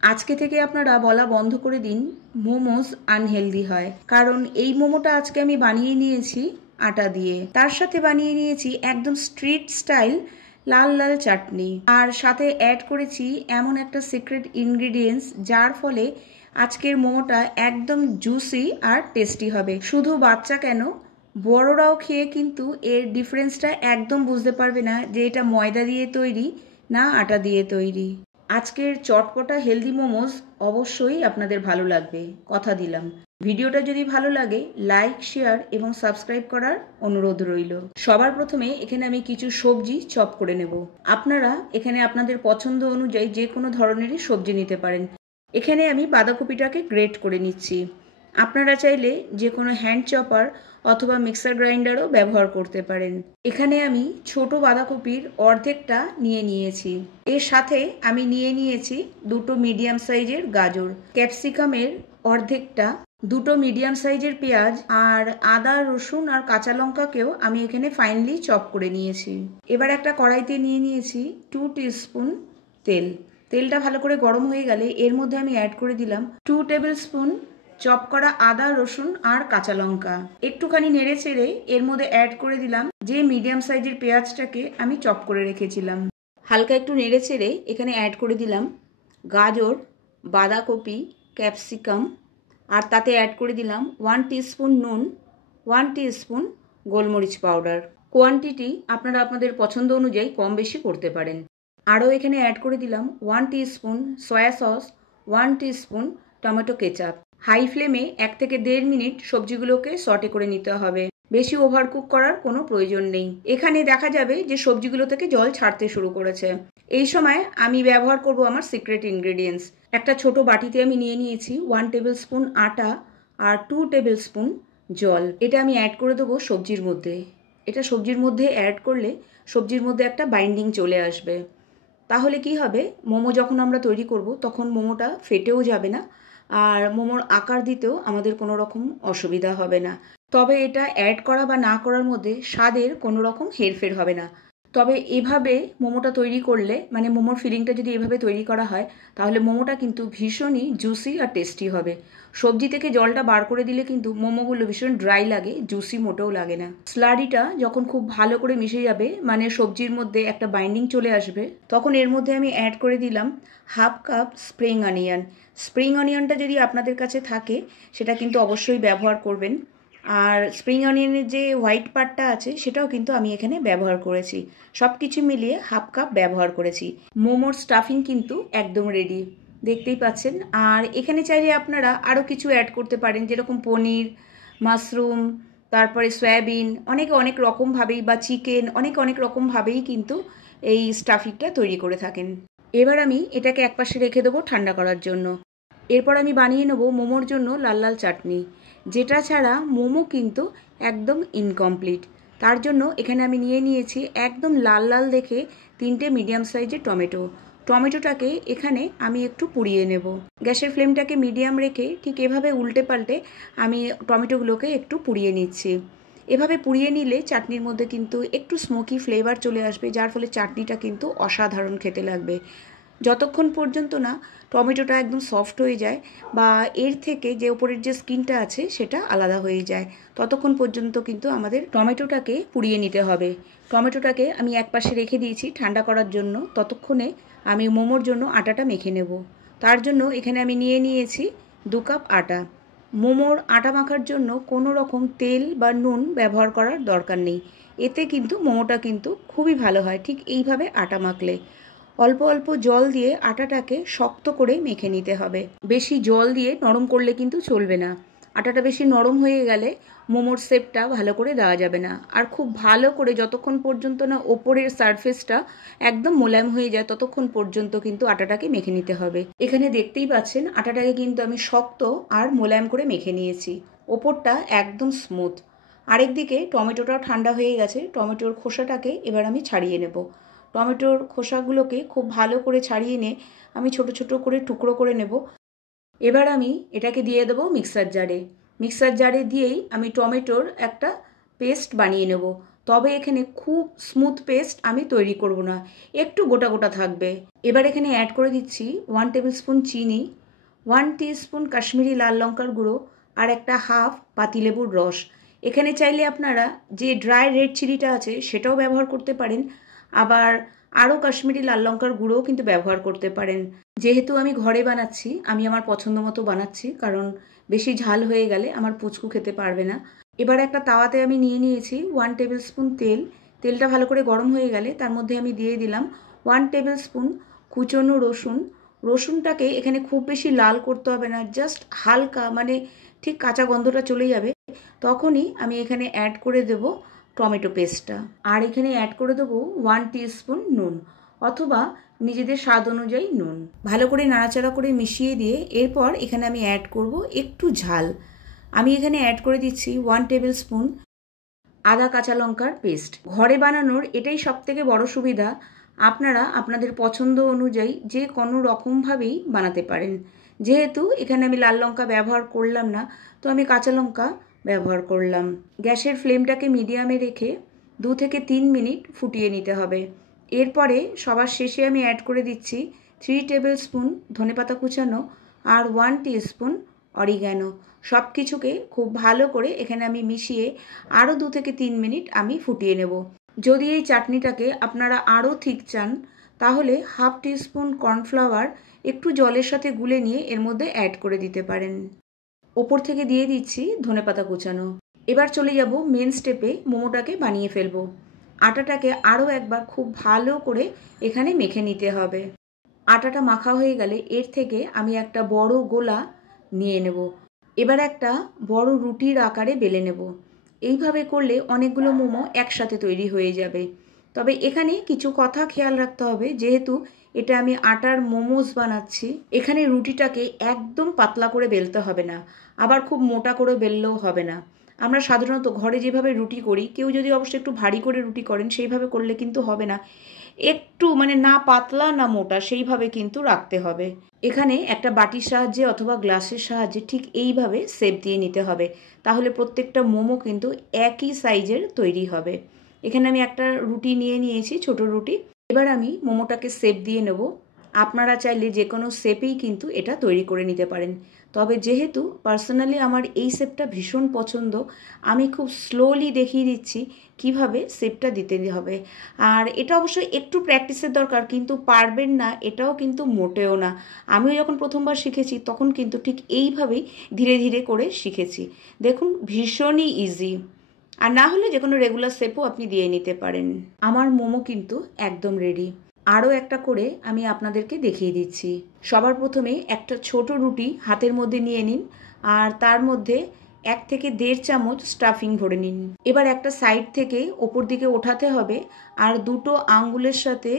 আজকে থেকে আপনারা বলা বন্ধ করে দিন মোমোস আনহেলদি হয়, কারণ এই মোমোটা আজকে আমি বানিয়ে নিয়েছি আটা দিয়ে। তার সাথে বানিয়ে নিয়েছি একদম স্ট্রিট স্টাইল লাল লাল চাটনি, আর সাথে অ্যাড করেছি এমন একটা সিক্রেট ইনগ্রিডিয়েন্টস যার ফলে আজকের মোমোটা একদম জুসি আর টেস্টি হবে। শুধু বাচ্চা কেন, বড়রাও খেয়ে কিন্তু এর ডিফারেন্সটা একদম বুঝতে পারবে না যে এটা ময়দা দিয়ে তৈরি না আটা দিয়ে তৈরি। আজকের চটপটা হেলদি মোমোস অবশ্যই আপনাদের ভালো লাগবে, কথা দিলাম। ভিডিওটা যদি ভালো লাগে লাইক, শেয়ার এবং সাবস্ক্রাইব করার অনুরোধ রইল। সবার প্রথমে এখানে আমি কিছু সবজি চপ করে নেব। আপনারা এখানে আপনাদের পছন্দ অনুযায়ী যে কোনো ধরনেরই সবজি নিতে পারেন। এখানে আমি বাঁধাকপিটাকে গ্রেট করে নিচ্ছি। আপনারা চাইলে যে কোনো হ্যান্ড চপার অথবা মিক্সার গ্রাইন্ডারও ব্যবহার করতে পারেন। এখানে আমি ছোট বাঁধাকপির অর্ধেকটা নিয়ে নিয়েছি। এর সাথে আমি নিয়ে নিয়েছি দুটো মিডিয়াম সাইজের গাজর, ক্যাপসিকামের অর্ধেকটা, দুটো মিডিয়াম সাইজের পেঁয়াজ, আর আদা, রসুন আর কাঁচা লঙ্কাকেও আমি এখানে ফাইনলি চপ করে নিয়েছি। এবার একটা কড়াইতে নিয়ে নিয়েছি 2 টিস্পুন তেল। তেলটা ভালো করে গরম হয়ে গেলে এর মধ্যে আমি অ্যাড করে দিলাম 2 টেবিল স্পুন চপ করা আদা, রসুন আর কাঁচা লঙ্কা। একটুখানি নেড়ে চেড়ে এর মধ্যে অ্যাড করে দিলাম যে মিডিয়াম সাইজের পেঁয়াজটাকে আমি চপ করে রেখেছিলাম। হালকা একটু নেড়ে চেড়ে এখানে অ্যাড করে দিলাম গাজর, বাঁধাকপি, ক্যাপসিকাম, আর তাতে অ্যাড করে দিলাম 1 টিস্পুন নুন, 1 টিস্পুন গোলমরিচ পাউডার। কোয়ান্টিটি আপনারা আপনাদের পছন্দ অনুযায়ী কম বেশি করতে পারেন। আরও এখানে অ্যাড করে দিলাম 1 teaspoon soya sauce, 1 teaspoon tomato ketchup. High ফ্লেমে 1 থেকে 1.5 মিনিট সবজিগুলোকে সটে করে নিতে হবে। বেশি ওভারকুক করার কোনো প্রয়োজন নেই। এখানে দেখা যাবে যে সবজিগুলো থেকে জল ছাড়তে শুরু করেছে। এই সময় আমি ব্যবহার করব আমার সিক্রেট ইনগ্রেডিয়েন্টস। একটা ছোট বাটিতে আমি নিয়ে নিয়েছি 1 টেবিল স্পুন আটা আর 2 টেবিল স্পুন জল। এটা আমি অ্যাড করে দেবো সবজির মধ্যে। এটা সবজির মধ্যে অ্যাড করলে সবজির মধ্যে একটা বাইন্ডিং চলে আসবে। তাহলে কি হবে, মোমো যখন আমরা তৈরি করব তখন মোমোটা ফেটেও যাবে না, আর মোমোর আকার দিতেও আমাদের কোনো রকম অসুবিধা হবে না। তবে এটা অ্যাড করা বা না করার মধ্যে স্বাদের কোনো রকম হেরফের হবে না। তবে এভাবে মোমোটা তৈরি করলে, মানে মোমোর ফিলিংটা যদি এভাবে তৈরি করা হয়, তাহলে মোমোটা কিন্তু ভীষণই জুসি আর টেস্টি হবে। সবজি থেকে জলটা বার করে দিলে কিন্তু মোমোগুলো ভীষণ ড্রাই লাগে, জুসি মোটেও লাগে না। স্লারিটা যখন খুব ভালো করে মিশে যাবে, মানে সবজির মধ্যে একটা বাইন্ডিং চলে আসবে, তখন এর মধ্যে আমি অ্যাড করে দিলাম 1/2 কাপ স্প্রিং অনিয়ন। স্প্রিং অনিয়নটা যদি আপনাদের কাছে থাকে সেটা কিন্তু অবশ্যই ব্যবহার করবেন। আর স্প্রিং অনিয়নের যে হোয়াইট পার্টটা আছে সেটাও কিন্তু আমি এখানে ব্যবহার করেছি। সব কিছু মিলিয়ে 1/2 কাপ ব্যবহার করেছি। মোমোর স্টাফিং কিন্তু একদম রেডি, দেখতেই পাচ্ছেন। আর এখানে চাইলে আপনারা আরও কিছু অ্যাড করতে পারেন, যেরকম পনির, মাশরুম, তারপরে সয়াবিন, অনেকে অনেক রকমভাবেই, বা চিকেন, অনেক রকমভাবেই কিন্তু এই স্টাফিংটা তৈরি করে থাকেন। এবার আমি এটাকে একপাশে রেখে দেবো ঠান্ডা করার জন্য। এরপর আমি বানিয়ে নেব মোমোর জন্য লাল লাল চাটনি, যেটা ছাড়া মোমো কিন্তু একদম ইনকমপ্লিট। তার জন্য এখানে আমি নিয়ে নিয়েছি একদম লাল লাল দেখে 3টে মিডিয়াম সাইজের টমেটো। টমেটোটাকে এখানে আমি একটু পুড়িয়ে নেব। গ্যাসের ফ্লেমটাকে মিডিয়াম রেখে ঠিক এভাবে উল্টে পাল্টে আমি টমেটোগুলোকে একটু পুড়িয়ে নিচ্ছি। এভাবে পুড়িয়ে নিলে চাটনির মধ্যে কিন্তু একটু স্মোকি ফ্লেভার চলে আসবে, যার ফলে চাটনিটা কিন্তু অসাধারণ খেতে লাগবে। যতক্ষণ পর্যন্ত না টমেটোটা একদম সফট হয়ে যায় বা এর থেকে যে ওপরের যে স্কিনটা আছে সেটা আলাদা হয়ে যায়, ততক্ষণ পর্যন্ত কিন্তু আমাদের টমেটোটাকে পুড়িয়ে নিতে হবে। টমেটোটাকে আমি একপাশে রেখে দিয়েছি ঠান্ডা করার জন্য। ততক্ষণে আমি মোমোর জন্য আটাটা মেখে নেব। তার জন্য এখানে আমি নিয়ে নিয়েছি 2 কাপ আটা। মোমোর আটা মাখার জন্য কোনো রকম তেল বা নুন ব্যবহার করার দরকার নেই। এতে কিন্তু মোমোটা কিন্তু খুবই ভালো হয় ঠিক এইভাবে আটা মাখলে। অল্প অল্প জল দিয়ে আটাটাকে শক্ত করে মেখে নিতে হবে। বেশি জল দিয়ে নরম করলে কিন্তু চলবে না। আটাটা বেশি নরম হয়ে গেলে মোমোর শেপটা ভালো করে দেওয়া যাবে না। আর খুব ভালো করে যতক্ষণ পর্যন্ত না ওপরের সারফেসটা একদম মোলায়েম হয়ে যায় ততক্ষণ পর্যন্ত কিন্তু আটাটাকে মেখে নিতে হবে। এখানে দেখতেই পাচ্ছেন আটাটাকে কিন্তু আমি শক্ত আর মোলায়েম করে মেখে নিয়েছি। ওপরটা একদম স্মুথ। আরেকদিকে টমেটোটাও ঠান্ডা হয়ে গেছে। টমেটোর খোসাটাকে এবার আমি ছাড়িয়ে নেব। টমেটোর খোসাগুলোকে খুব ভালো করে ছাড়িয়ে নিয়ে আমি ছোট ছোট করে টুকরো করে নেব। এবার আমি এটাকে দিয়ে দেবো মিক্সার জারে। মিক্সার জারে দিয়েই আমি টমেটোর একটা পেস্ট বানিয়ে নেব। তবে এখানে খুব স্মুথ পেস্ট আমি তৈরি করব না, একটু গোটা গোটা থাকবে। এবার এখানে অ্যাড করে দিচ্ছি 1 টেবিল স্পুন চিনি, 1 টিস্পুন কাশ্মীরি লাল লঙ্কার গুঁড়ো আর একটা হাফ পাতিলেবুর রস। এখানে চাইলে আপনারা যে ড্রাই রেড চিলিটা আছে সেটাও ব্যবহার করতে পারেন, আবার আরও কাশ্মীরি লাল লঙ্কার গুঁড়োও কিন্তু ব্যবহার করতে পারেন। যেহেতু আমি ঘরে বানাচ্ছি, আমি আমার পছন্দ মতো বানাচ্ছি, কারণ বেশি ঝাল হয়ে গেলে আমার পুচকু খেতে পারবে না। এবার একটা তাওয়াতে আমি নিয়ে নিয়েছি 1 টেবিল স্পুন তেল। তেলটা ভালো করে গরম হয়ে গেলে তার মধ্যে আমি দিয়ে দিলাম 1 টেবিল স্পুন কুচনো রসুন। রসুনটাকে এখানে খুব বেশি লাল করতে হবে না, জাস্ট হালকা, মানে ঠিক কাঁচা গন্ধটা চলে যাবে তখনই আমি এখানে অ্যাড করে দেব টমেটো পেস্টটা। আর এখানে অ্যাড করে দেবো 1 টিস্পুন নুন, অথবা নিজেদের স্বাদ অনুযায়ী নুন। ভালো করে নাড়াচাড়া করে মিশিয়ে দিয়ে এরপর এখানে আমি অ্যাড করব একটু ঝাল। আমি এখানে অ্যাড করে দিচ্ছি 1 টেবিল স্পুন আদা কাঁচা লঙ্কার পেস্ট। ঘরে বানানোর এটাই সবথেকে বড় সুবিধা, আপনারা আপনাদের পছন্দ অনুযায়ী যে কোনো রকমভাবেই বানাতে পারেন। যেহেতু এখানে আমি লাল লঙ্কা ব্যবহার করলাম না, তো আমি কাঁচা লঙ্কা ব্যবহার করলাম। গ্যাসের ফ্লেমটাকে মিডিয়ামে রেখে 2 থেকে 3 মিনিট ফুটিয়ে নিতে হবে। এরপরে সবার শেষে আমি অ্যাড করে দিচ্ছি 3 টেবিল স্পুন ধনেপাতা কুচানো আর 1 টিস্পুন অরিগ্যানো। সব কিছুকে খুব ভালো করে এখানে আমি মিশিয়ে আরও 2 থেকে 3 মিনিট আমি ফুটিয়ে নেব। যদি এই চাটনিটাকে আপনারা আরও ঠিক চান তাহলে হাফ টিস্পুন কর্নফ্লাওয়ার একটু জলের সাথে গুলে নিয়ে এর মধ্যে অ্যাড করে দিতে পারেন। ওপর থেকে দিয়ে দিচ্ছি ধনেপাতা কুচানো। এবার চলে যাব মেন স্টেপে, মোমোটাকে বানিয়ে ফেলবো। আটাটাকে আরও একবার খুব ভালো করে এখানে মেখে নিতে হবে। আটাটা মাখা হয়ে গেলে এর থেকে আমি একটা বড় গোলা নিয়ে নেব। এবার একটা বড় রুটির আকারে বেলে নেব। এইভাবে করলে অনেকগুলো মোমো একসাথে তৈরি হয়ে যাবে। তবে এখানে কিছু কথা খেয়াল রাখতে হবে, যেহেতু এটা আমি আটার মোমোস বানাচ্ছি, এখানে রুটিটাকে একদম পাতলা করে বেলতে হবে না, আবার খুব মোটা করে বেললেও হবে না। আমরা সাধারণত ঘরে যেভাবে রুটি করি, কেউ যদি অবশ্যই একটু ভারী করে রুটি করেন সেইভাবে করলে কিন্তু হবে না, একটু মানে না পাতলা না মোটা সেইভাবে কিন্তু রাখতে হবে। এখানে একটা বাটির সাহায্যে অথবা গ্লাসের সাহায্যে ঠিক এইভাবে শেপ দিয়ে নিতে হবে, তাহলে প্রত্যেকটা মোমো কিন্তু একই সাইজের তৈরি হবে। এখানে আমি একটা রুটি নিয়ে নিয়েছি, ছোট রুটি। এবার আমি মোমোটাকে শেপ দিয়ে নেব। আপনারা চাইলে যে কোনো শেপেই কিন্তু এটা তৈরি করে নিতে পারেন, তবে যেহেতু পার্সোনালি আমার এই শেপটা ভীষণ পছন্দ, আমি খুব স্লোলি দেখিয়ে দিচ্ছি কিভাবে শেপটা দিতে হবে। আর এটা অবশ্যই একটু প্র্যাকটিসের দরকার, কিন্তু পারবেন না এটাও কিন্তু মোটেও না। আমিও যখন প্রথমবার শিখেছি তখন কিন্তু ঠিক এইভাবেই ধীরে ধীরে করে শিখেছি। দেখুন, ভীষণই ইজি। আর না হলে যে কোনো রেগুলার শেপও আপনি দিয়ে নিতে পারেন। আমার মোমো কিন্তু একদম রেডি। আরও একটা করে আমি আপনাদেরকে দেখিয়ে দিচ্ছি। সবার প্রথমে একটা ছোট রুটি হাতের মধ্যে নিয়ে নিন, আর তার মধ্যে 1 থেকে 1.5 চামচ স্টাফিং ভরে নিন। এবার একটা সাইড থেকে ওপর দিকে ওঠাতে হবে, আর দুটো আঙ্গুলের সাথে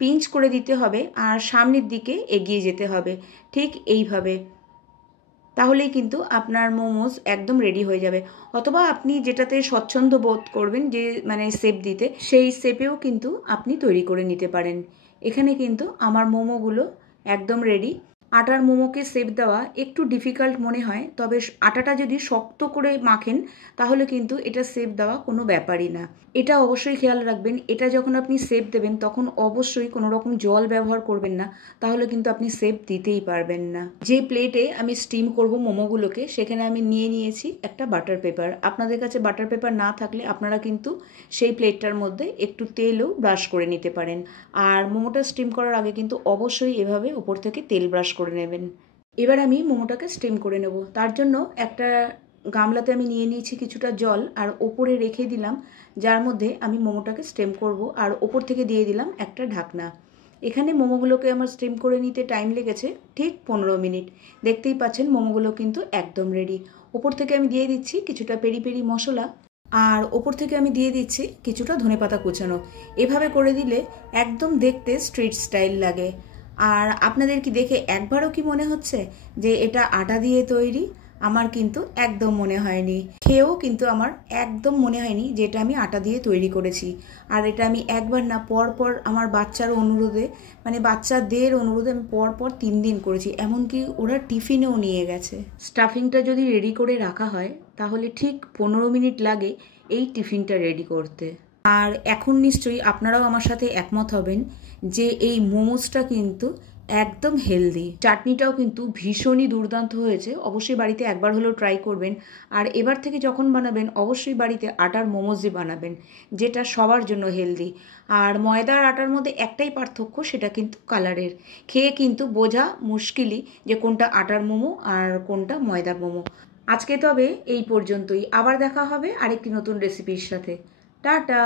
পিঞ্চ করে দিতে হবে, আর সামনের দিকে এগিয়ে যেতে হবে ঠিক এইভাবে। তাহলেই কিন্তু আপনার মোমোস একদম রেডি হয়ে যাবে। অথবা আপনি যেটাতে স্বচ্ছন্দ বোধ করবেন, যে মানে শেপ দিতে, সেই শেপেও কিন্তু আপনি তৈরি করে নিতে পারেন। এখানে কিন্তু আমার মোমোগুলো একদম রেডি। আটার মোমোকে শেপ দেওয়া একটু ডিফিকাল্ট মনে হয়, তবে আটাটা যদি শক্ত করে মাখেন তাহলে কিন্তু এটা শেপ দেওয়া কোনো ব্যাপারই না। এটা অবশ্যই খেয়াল রাখবেন, এটা যখন আপনি শেপ দেবেন তখন অবশ্যই কোনো রকম জল ব্যবহার করবেন না, তাহলে কিন্তু আপনি শেপ দিতেই পারবেন না। যে প্লেটে আমি স্টিম করব মোমোগুলোকে, সেখানে আমি নিয়ে নিয়েছি একটা বাটার পেপার। আপনাদের কাছে বাটার পেপার না থাকলে আপনারা কিন্তু সেই প্লেটটার মধ্যে একটু তেলও ব্রাশ করে নিতে পারেন। আর মোমোটা স্টিম করার আগে কিন্তু অবশ্যই এভাবে উপর থেকে তেল ব্রাশ করে নেবেন। এবার আমি মোমোটাকে স্টিম করে নেব। তার জন্য একটা গামলাতে আমি নিয়ে নিয়েছি কিছুটা জল, আর ওপরে রেখে দিলাম, যার মধ্যে আমি মোমোটাকে স্টিম করব, আর ওপর থেকে দিয়ে দিলাম একটা ঢাকনা। এখানে মোমোগুলোকে আমার স্টিম করে নিতে টাইম লেগেছে ঠিক 15 মিনিট। দেখতেই পাচ্ছেন মোমোগুলো কিন্তু একদম রেডি। ওপর থেকে আমি দিয়ে দিচ্ছি কিছুটা পেরি পেরি মশলা, আর ওপর থেকে আমি দিয়ে দিচ্ছি কিছুটা ধনেপাতা কুচানো। এভাবে করে দিলে একদম দেখতে স্ট্রিট স্টাইল লাগে। আর আপনাদের কি দেখে একবারও কি মনে হচ্ছে যে এটা আটা দিয়ে তৈরি? আমার কিন্তু একদম মনে হয়নি, খেয়েও কিন্তু আমার একদম মনে হয়নি যে এটা আমি আটা দিয়ে তৈরি করেছি। আর এটা আমি একবার না, পরপর আমার বাচ্চার অনুরোধে, মানে বাচ্চাদের অনুরোধে আমি পরপর 3 দিন করেছি, এমনকি ওরা টিফিনেও নিয়ে গেছে। স্টাফিংটা যদি রেডি করে রাখা হয় তাহলে ঠিক 15 মিনিট লাগে এই টিফিনটা রেডি করতে। আর এখন নিশ্চয়ই আপনারাও আমার সাথে একমত হবেন যে এই মোমোসটা কিন্তু একদম হেলদি। চাটনিটাও কিন্তু ভীষণই দুর্দান্ত হয়েছে। অবশ্যই বাড়িতে একবার হলেও ট্রাই করবেন। আর এবার থেকে যখন বানাবেন অবশ্যই বাড়িতে আটার মোমোসই বানাবেন, যেটা সবার জন্য হেলদি। আর ময়দা আর আটার মধ্যে একটাই পার্থক্য, সেটা কিন্তু কালারের। খেয়ে কিন্তু বোঝা মুশকিলই যে কোনটা আটার মোমো আর কোনটা ময়দার মোমো। আজকে তবে এই পর্যন্তই। আবার দেখা হবে আরেকটি নতুন রেসিপির সাথে। টাটা।